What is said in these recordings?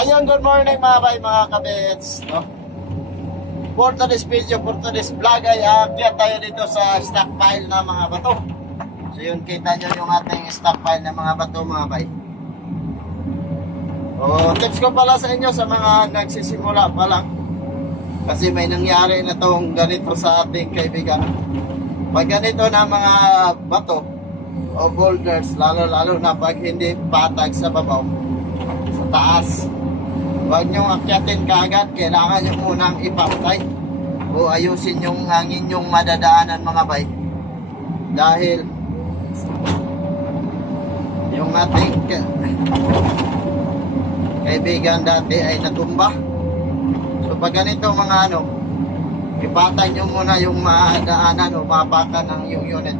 Ayun, good morning mga bay, mga kabits, no? For today's video, for today's vlog ay aakyat tayo dito sa stockpile na mga bato. So yun, kita nyo yung ating stockpile na mga bato mga bay. O, tips ko pala sa inyo sa mga nagsisimula pa lang, kasi may nangyari na tong ganito sa ating kaibigan. Pag ganito na mga bato o boulders, lalo na pag hindi patag sa babaw, sa taas, huwag nyong akyatin kaagad. Kailangan nyo munang ipantay o ayusin yung hangin yung madadaanan mga bay. Dahil yung ating kaibigan dati ay natumba. So pag ganito mga ipatay nyo muna yung madaanan o mapakan ng yung unit.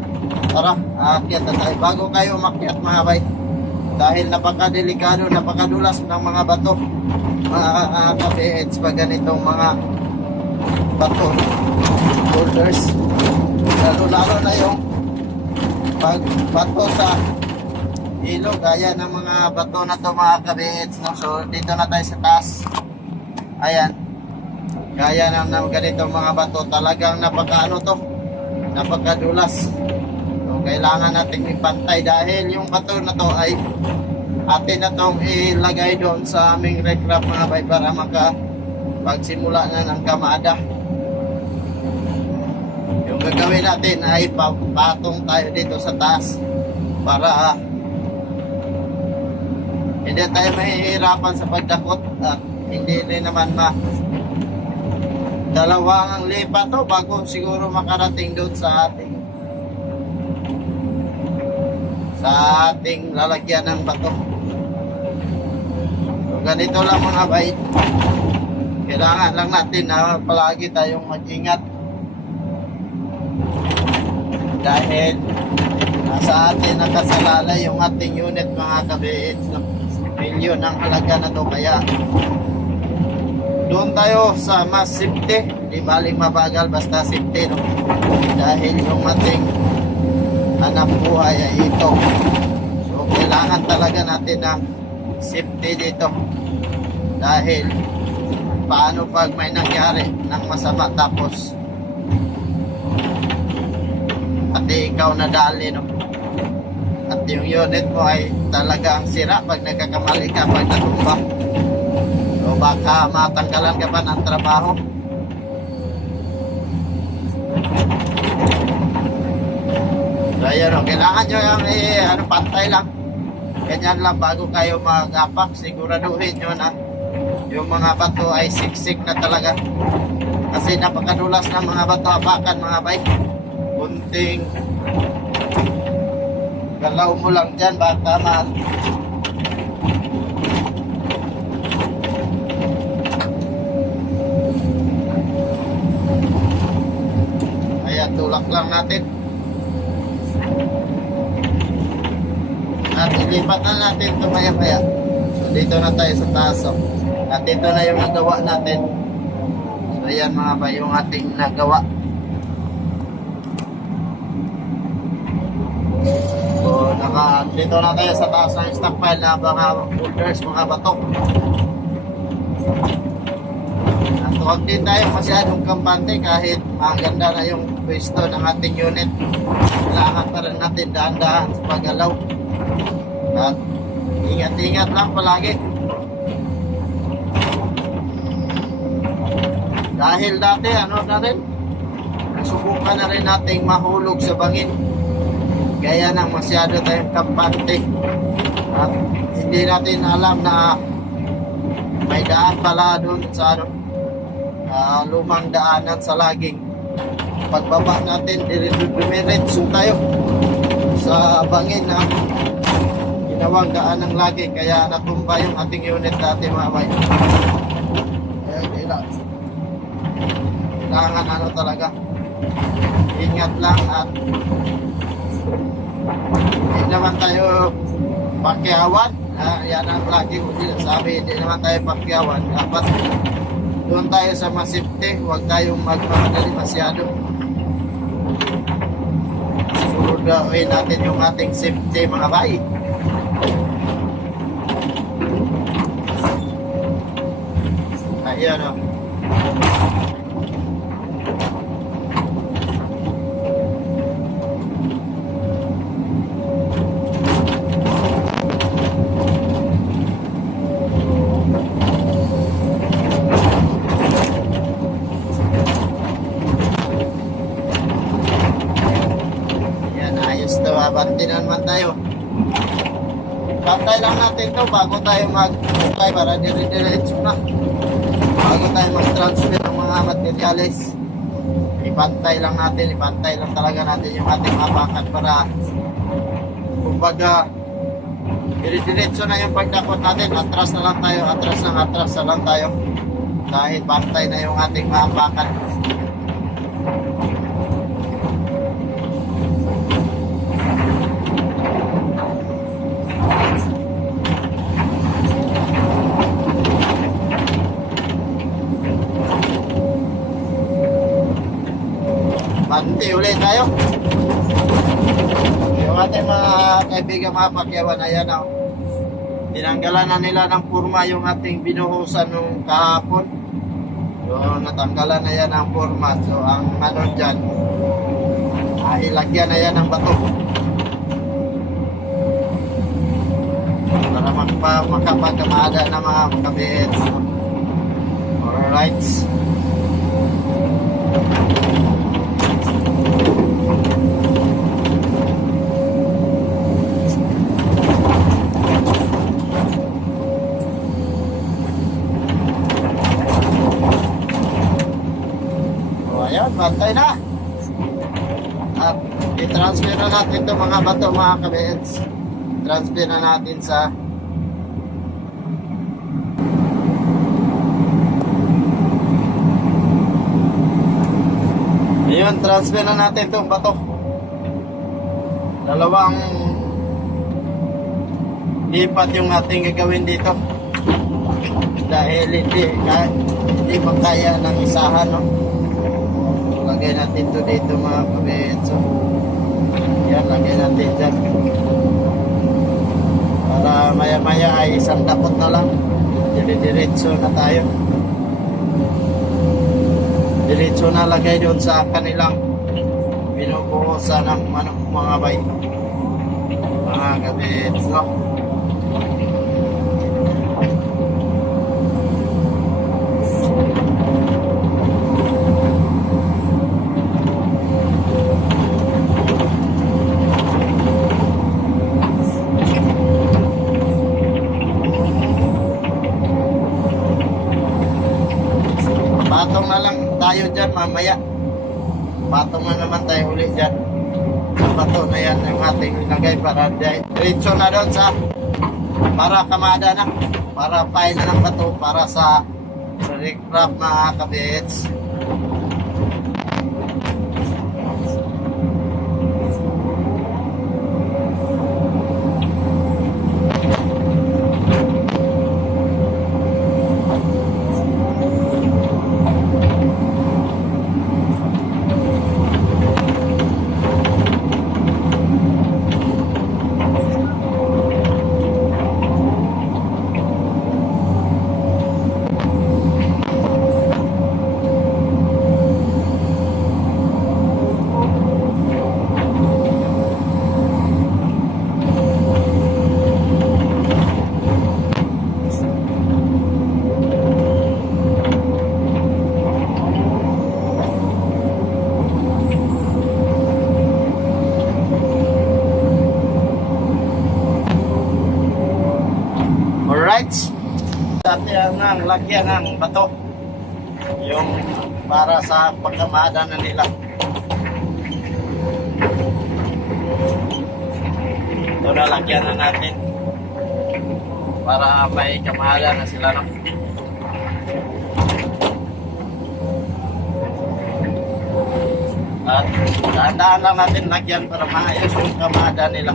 Tara, aakyat na tayo bago kayo umakyat mga bay. Dahil napakadelikado, napakadulas ng mga bato, mga kabe-eds, pag ganitong mga bato, boulders, lalo na yung pag bato sa ilog, gaya ng mga bato na to mga kabe-eds, no? So dito na tayo sa taas, ayan, gaya ng ganitong mga bato, talagang napakadulas. Kailangan natin ipantay dahil yung bato na to ay atin na tong ilagay doon sa aming recraft mga bay para pagsimula na ng kamada. Yung gagawin natin ay patong tayo dito sa taas para hindi tayo mahihirapan sa pagdakot at hindi rin naman dalawang lipa to bago siguro makarating doon sa ating lalagyan ng bato. So, ganito lang mga bay, kailangan lang natin na palagi tayong mag-ingat dahil nasa atin nakasalalay yung ating unit mga kabe-eds. Milyon ang halaga na to, kaya doon tayo sa mas safety, di baling mabagal basta safety, no? Dahil yung ating hanap buhay ay ito. So kailangan talaga natin ng safety dito, dahil paano pag may nangyari ng masama tapos pati ikaw nadali, no? At yung unit mo ay talaga ang sira pag nagkakamali ka, pag natumba, so baka matanggalan ka pa ng trabaho. So ayun, kailangan nyo yung pantay lang, ganyan lang bago kayo mag-apak. Siguraduhin nyo na yung mga bato ay siksik na talaga, kasi napakadulas ng mga bato apakan mga bay. Kunting galaw mo lang dyan, baka ayan, tulak lang natin at ilipat na natin ito maya-maya. So dito na tayo sa taas, at ito na yung nagawa natin. So ayan mga bay, yung ating nagawa. So dito na tayo sa taas ng stockpile na mga boulders, mga bato. At huwag din tayo masyadong kampante kahit maganda na yung pwesto ng ating unit. Kailangan pa rin natin daan-daan sa pag-alaw. At ingat-ingat lang palagi. Dahil dati nasubukan na rin nating mahulog sa bangin. Gaya ng masyado tayong kampante at hindi natin alam na may daan pala doon sa lumang daanan sa laging. Pagbaba natin, dumiretso tayo sa bangin na ginawang daan ng laging, kaya natumba yung ating unit dati mga bay. Kailangan talaga ingat lang at hindi naman tayo pakyawan. Yan ang lagi ko sabi, hindi naman tayo pakyawan. Dapat doon tayo sa masipte, huwag tayong magmamadali masyado. Siguraduhin natin yung ating safety mga bay. Ayan o. Ayan, ayos to. Abanti na naman tayo. Pantay lang natin to bago tayo mag-apply para dire-diretso na. Bago tayo mag-transfer ng mga materyales. Ipantay lang talaga natin yung ating apakan para kumbaga dire-diretso na yung pagdakot natin. Atras na lang tayo. Dahil pantay na yung ating apakan. Banti ulit tayo. Yung ating mga kaibigan, mga pakyawan, ayan o. Tinanggalan na nila ng purma yung ating binuhusan nung kahapon. So, natanggalan na yan ang purma. So, ang ano dyan, ilagyan na yan ng bato. Para makapagkamada ng mga kabiits. Alright. Bantay na. At i-transfer na natin itong mga bato, mga kabits. Transfer na natin sa ayun, transfer na natin itong bato. Dalawang lipat yung ating gagawin dito. Dahil hindi makaya ng isahan, no? Lagay natin ito dito, mga kabits. So, yan, lagay natin dyan. Para maya-maya ay isang dakot na lang. Diretso na tayo. Diretso na lagay doon sa kanilang binubuhusan ng mga bay. Mga kabits, no? Patong na lang tayo dyan mamaya. Patong na naman tayo ulit dyan. Ang bato na yan ang ating ilagay para diretso na doon sa para kamada na. Para pain na ng bato para sa recraft, mga kabits. Dati ang lagyan ng bato yung para sa pagkamada na nila. Ito na lagyan na natin para may kamada na sila, no? At dahan-dahan lang natin lagyan para maayos yung kamada nila.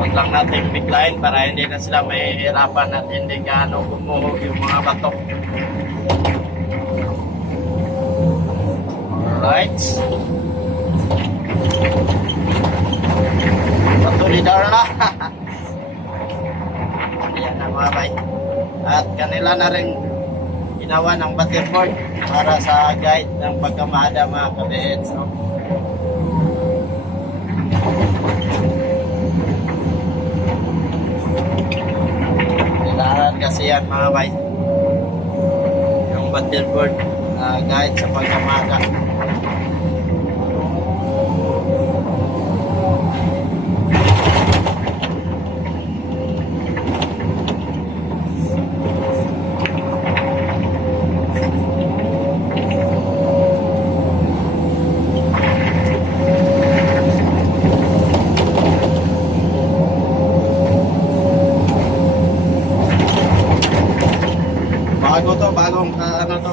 Huwag lang natin biglain para hindi na sila may hirapan at hindi gaano gumuhog yung mga bato. Alright. Bato lidar na. Ayan na, mga bay. At kanila na rin ginawa ng battlefield para sa guide ng pagkamada mga kabihets. So, kailangan kasi yan mga bay, yung battlefield guide sa pagkamada.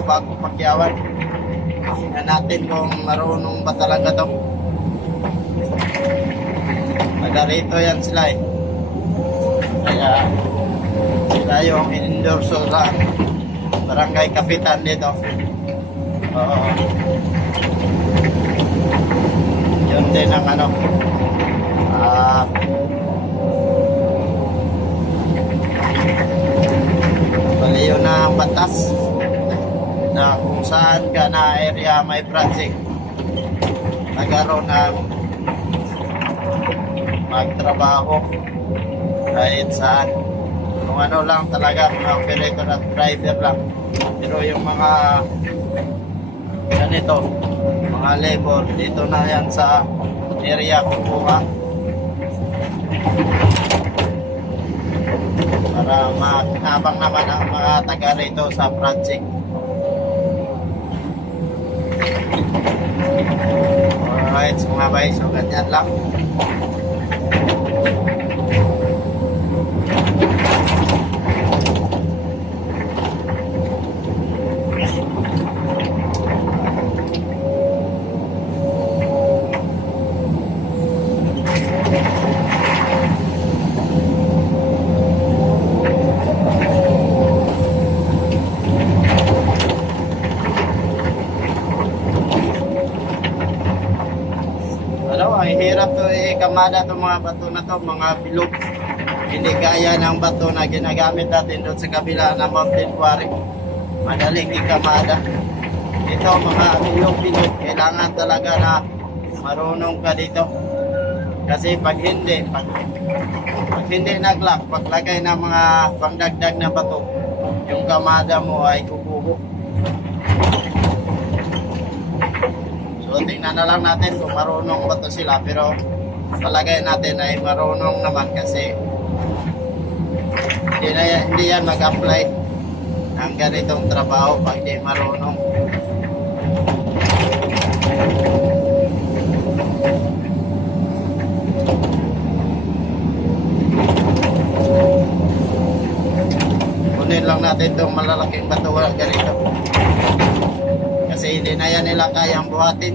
Bagong pakyawan. Tingnan natin kung marunong ba talaga to. Taga rito yan sila eh. Kaya sila yung in-endorso sa barangay kapitan dito. Yun din ang ano, baliw na ang batas na kung saan ka na area may project, nagkaroon ng magtrabaho kahit saan. Kung ano lang talaga, mga operator at driver lang. Pero yung mga ganito, mga labor, dito na yan sa area kukuha para makinabang naman ang mga taga rito sa project. Alright, so mga bay, so ganyan lang. Ang hirap to kamada itong mga bato na to, mga bilog. Hindi gaya ng bato na ginagamit natin doon sa kabila ng mountain quarry. Madaling ikamada. Ito mga bilog-bilog, kailangan talaga na marunong ka dito. Kasi pag hindi naglock, paglagay ng mga pangdagdag na bato, yung kamada mo ay kukuho. So tingnan na lang natin kung marunong ba to sila, pero palagay natin ay marunong naman kasi hindi yan mag-apply ng ganitong trabaho pag hindi marunong. Kunin lang natin itong malalaking bato ganito. Kasi hindi na yan nila kayang buhatin.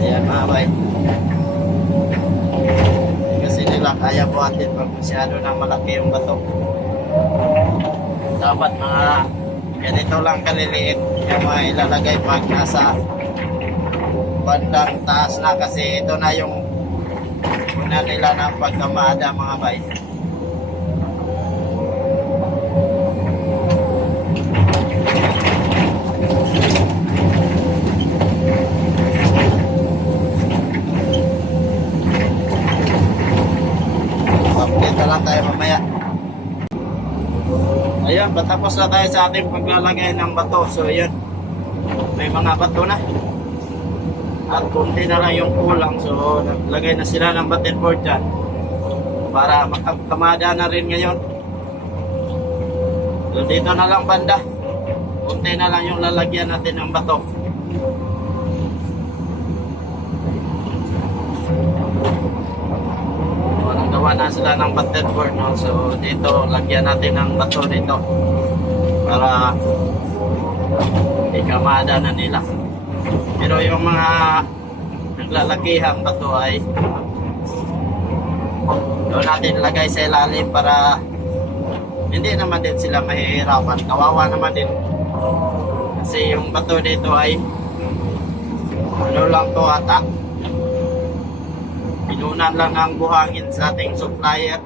Ayan mga bay. Kasi nila kaya buhatin pag masyado na malaki yung bato. Dapat mga ganito lang kaliliit yung mga ilalagay pag nasa bandang taas na, kasi ito na yung una nila ng pagkamada mga bay. Update na lang tayo mamaya. Ayan, patapos na tayo sa ating paglalagay ng bato. So yun, may mga bato na at kunti na lang yung kulang, so naglagay na sila ng battlefield dyan para makakamada na rin ngayon. So dito na lang banda, kunti na lang yung lalagyan natin ng bato. So nagawa na sila ng battlefield, no? So dito lagyan natin ng bato dito para ikamada na nila. Pero yung mga naglalakihang bato ay doon natin lagay sa ilalim para hindi naman din sila mahihirapan. Kawawa naman din Kasi yung bato dito ay ano lang to ata. Pinunan lang ng buhangin sa ating supplier.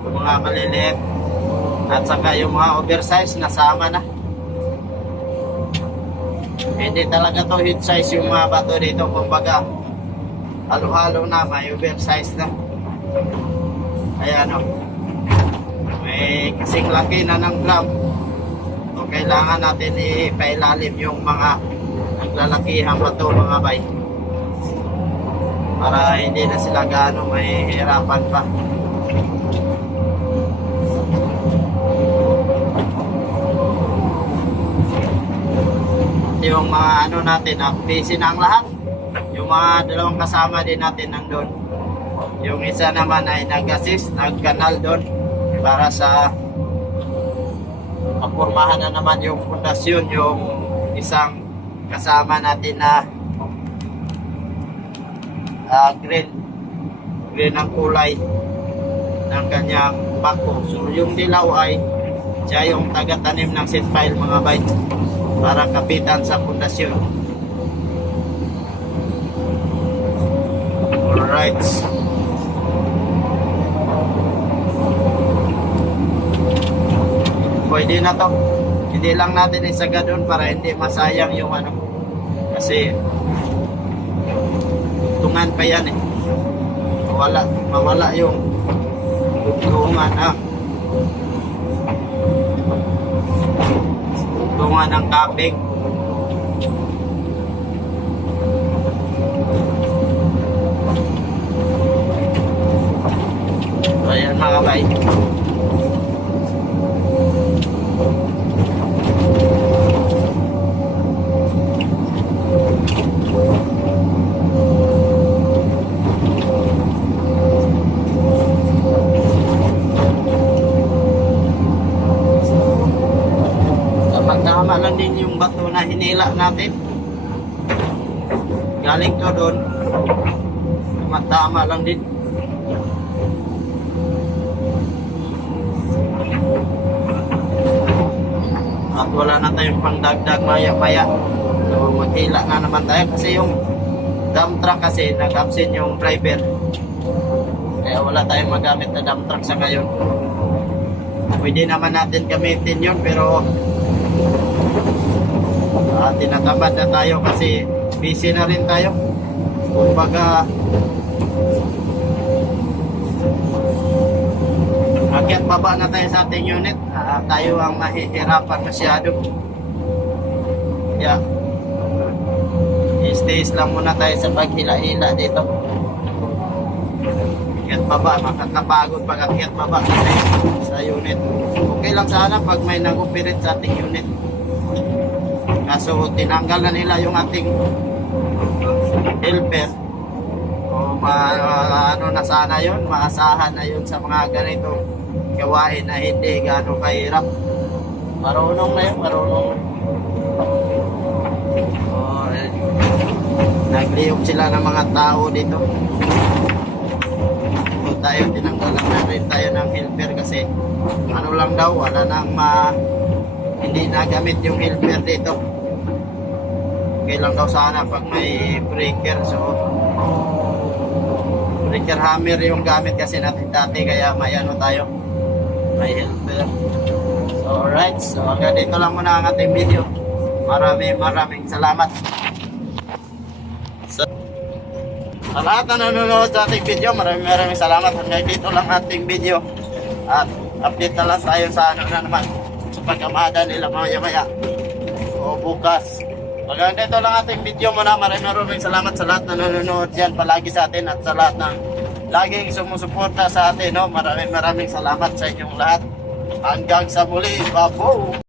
Yung mga maliliit. At saka yung mga oversize nasama na. Hindi talaga to hit size yung mga bato dito. Kumbaga, halo-halo na, may oversize na. Kaya ano, may kasing laki na ng gram. So, kailangan natin ipailalim yung mga naglalakihang bato mga bay. Para hindi na sila gaano mahihirapan pa. Yung mga ano natin, busy na ang lahat. Yung mga dalawang kasama din natin nandun. Yung isa naman ay nag-assist, nag-canal doon para sa pagpormahan na naman yung pundasyon. Yung isang kasama natin na green ang kulay ng kanyang bako. So yung dilaw ay siya yung taga-tanim ng seed pile mga bay, para kapitan sa pundasyon. Alright. Pwede na to. Hindi lang natin isaga doon para hindi masayang yung ano. Kasi tungan pa yan eh. Mawala yung tungan tungan ng kapig. Ayan mga bay. Tama lang din yung bato na hinila natin. Galing to doon. Tama lang din. At wala na tayong pangdagdag maya-maya. So maghila na naman tayo kasi yung dump truck kasi nag-absent yung driver. Kaya wala tayong magamit na dump truck sa ngayon. Pwede naman natin gamitin yun pero tinatamad na tayo kasi busy na rin tayo. Kumbaga akyat baba na tayo sa ating unit. Tayo ang mahihirapan masyado. Yeah. Stays lang muna tayo sa paghila-hila dito. Akyat baba, makakapagod pag akyat baba kasi sa unit. Okay lang sana pag may nag-operate sa ating unit. Kaso tinanggal na nila yung ating helper. O ano na sana yun, maasahan na yun sa mga ganitong gawain na hindi gaano kahirap. Marunong na yun, marunong na. Nagliyog sila ng mga tao dito. So tayo, tinanggal na rin tayo ng helper kasi ano lang daw, wala nang hindi nagamit yung helper dito. Okay lang daw sana pag may breaker. So breaker hammer yung gamit kasi natin dati, kaya may ano tayo, may helper. So alright, so hanggang dito lang muna ang ating video. Maraming salamat sa lahat na nanonood sa ating video. Maraming salamat. Hanggang dito lang ating video at update na lang tayo sa ano na naman sa pagkamada nila maya o bukas. Hanggang dito lang ating video muna. Maraming salamat sa lahat na nanonood dyan palagi sa atin at sa lahat ng laging sumusuporta sa atin. No? Maraming salamat sa inyong lahat. Hanggang sa muli. Babo!